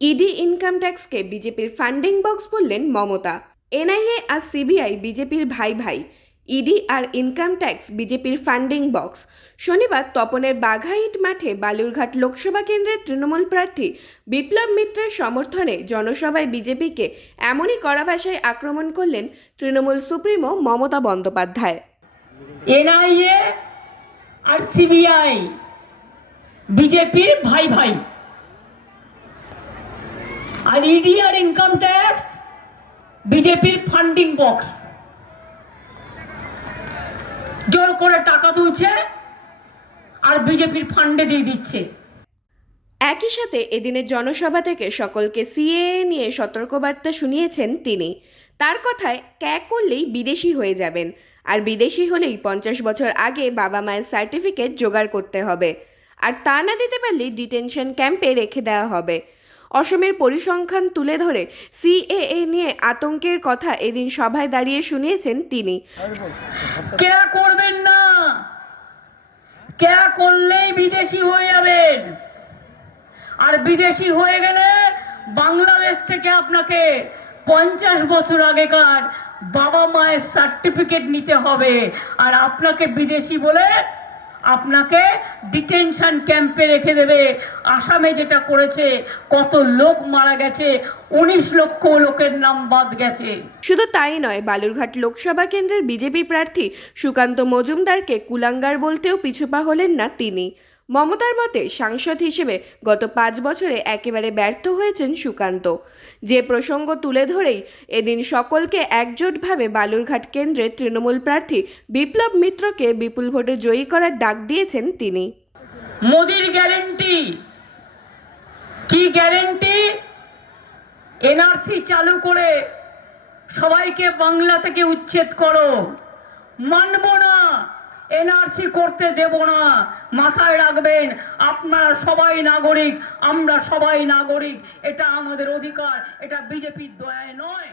ED income ট্যাক্সকে বিজেপির funding box বললেন মমতা। এনআইএ আর সিবিআই বিজেপির ভাই ভাই, ইডি আর ইনকাম ট্যাক্স বিজেপির ফান্ডিং বক্স। শনিবার তপনের বাঘাইট মাঠে বালুরঘাট লোকসভা কেন্দ্রের তৃণমূল প্রার্থী বিপ্লব মিত্রের সমর্থনে জনসভায় বিজেপিকে এমনই কড়া ভাষায় আক্রমণ করলেন তৃণমূল সুপ্রিমো মমতা বন্দ্যোপাধ্যায়। এনআইএ আর সিবিআই বিজেপির ভাই ভাই, আর ইডি আর ইনকাম ট্যাক্স বিজেপির ফান্ডিং বক্স। জোর করে টাকা তুলছে আর বিজেপির ফান্ডে দিয়ে দিচ্ছে। একই সাথে এদিনের জনসভা থেকে সকলকে সিএএ নিয়ে সতর্কবার্তা শুনিয়েছেন তিনি। তার কথায় ক্যাক করলেই বিদেশি হয়ে যাবেন, আর বিদেশি হলেই 50 বছর আগে বাবা মায়ের সার্টিফিকেট জোগাড় করতে হবে, আর তা না দিতে পারলে ডিটেনশন ক্যাম্পে রেখে দেওয়া হবে। অসমের পরিসংখ্যান তুলে ধরে সিএএ নিয়ে আতঙ্কের কথা এদিন সভায় দাঁড়িয়ে শুনিয়েছেন তিনি। ক্যা করবেন না, ক্যা করলেই বিদেশি হয়ে যাবেন, আর বিদেশি হয়ে গেলে বাংলাদেশ থেকে আপনাকে 50 বছর আগেকার বাবা মায়ের সার্টিফিকেট নিতে হবে, আর আপনাকে বিদেশি বলে আপনাকে ডিটেনশন ক্যাম্পে রেখে দেবে। আসামে যেটা করেছে, কত লোক মারা গেছে, 19 লক্ষ লোকের নাম বাদ গেছে। শুধু তাই নয়, বালুরঘাট লোকসভা কেন্দ্রের বিজেপি প্রার্থী সুকান্ত মজুমদারকে কুলাঙ্গার বলতেও পিছুপা হলেন না তিনি। মমতার মতে সাংসদ হিসেবে গত 5 বছরে একেবারে ব্যর্থ হয়েছেন সুকান্ত। যে প্রসঙ্গ তুলে ধরেই এদিন সকলকে একজোটভাবে বালুরঘাট কেন্দ্রের তৃণমূল প্রার্থী বিপ্লব মিত্রকে বিপুল ভোটে জয়ী করার ডাক দিয়েছেন তিনি। মোদির গ্যারেন্টি কি? গ্যারেন্টি এনআরসি চালু করে সবাইকে বাংলা থেকে উচ্ছেদ করো। মানব না, এনআরসি করতে দেব না। মাথায় রাখবেন, আপনারা সবাই নাগরিক, আমরা সবাই নাগরিক, এটা আমাদের অধিকার, এটা বিজেপির দয়ায় নয়।